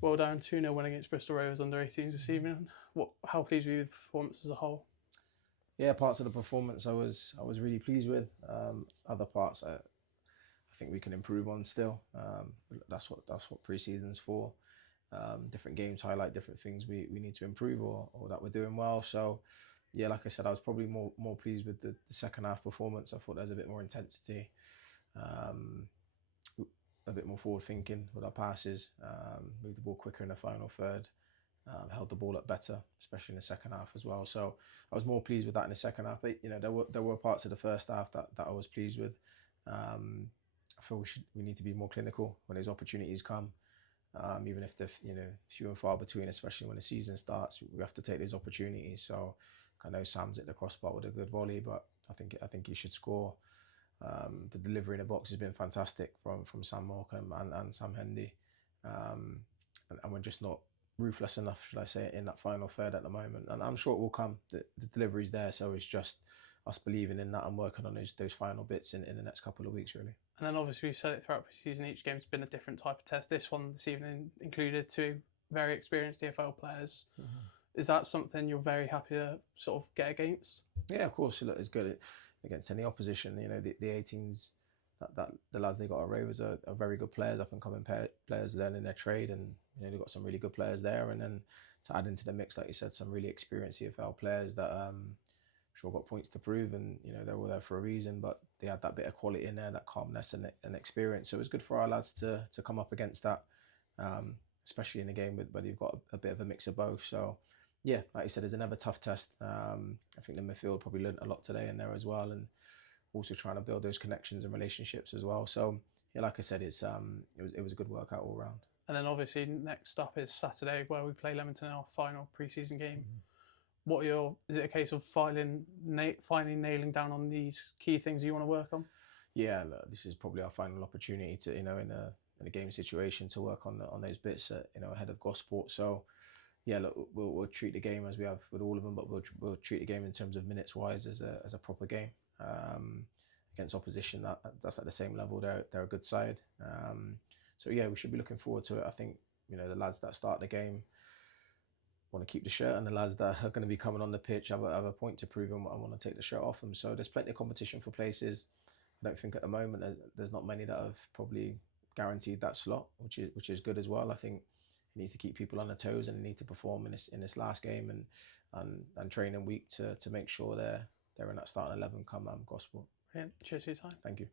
Well done, 2-0 win against Bristol Rovers under 18s this evening. How pleased were you with the performance as a whole? Yeah, parts of the performance I was really pleased with. Other parts I think we can improve on still. That's what pre-season's for. Different games highlight different things we need to improve or that we're doing well. So yeah, like I said, I was probably more pleased with the second half performance. I thought there was a bit more intensity, a bit more forward thinking with our passes, moved the ball quicker in the final third, held the ball up better, especially in the second half as well. So I was more pleased with that in the second half. But there were parts of the first half that I was pleased with. I feel we need to be more clinical when those opportunities come. Even if they're few and far between, especially when the season starts, we have to take those opportunities. So I know Sam's hit the crossbar with a good volley, but I think he should score. The delivery in the box has been fantastic from Sam Morecambe and Sam Hendy, and we're just not ruthless enough, should I say, in that final third at the moment. And I'm sure it will come. The delivery's there, so it's just us believing in that and working on those final bits in the next couple of weeks, really. And then obviously we've said it throughout the season, each game's been a different type of test. This one this evening included 2 very experienced EFL players. Mm-hmm. Is that something you're very happy to sort of get against? Yeah, of course. Look, it's good against any opposition. The 18s, that the lads they got at Rovers are very good players, up and coming players learning their trade, and they've got some really good players there. And then to add into the mix, like you said, some really experienced EFL players that sure got points to prove, and they're all there for a reason, but they had that bit of quality in there, that calmness and experience. So it was good for our lads to come up against that, especially in a game where you've got a bit of a mix of both. So yeah, like you said, it's another tough test. I think the midfield probably learnt a lot today in there as well, and also trying to build those connections and relationships as well. So yeah, like I said, it was a good workout all round. And then obviously next up is Saturday, where we play Leamington in our final pre-season game. Mm-hmm. Is it a case of finally nailing down on these key things you want to work on? Yeah, look, this is probably our final opportunity to in a game situation to work on those bits ahead of Gosport. So yeah, look, we'll treat the game as we have with all of them, but we'll treat the game in terms of minutes wise as a proper game against opposition that's at the same level. They're a good side. So yeah, we should be looking forward to it. I think the lads that start the game want to keep the shirt, and the lads that are going to be coming on the pitch have a point to prove and want to take the shirt off them. So there's plenty of competition for places. I don't think at the moment there's not many that have probably guaranteed that slot, which is good as well. I think he needs to keep people on their toes and need to perform in this last game and training week to make sure they're in that starting 11 come Gosport. Brilliant. Cheers for your time. Thank you.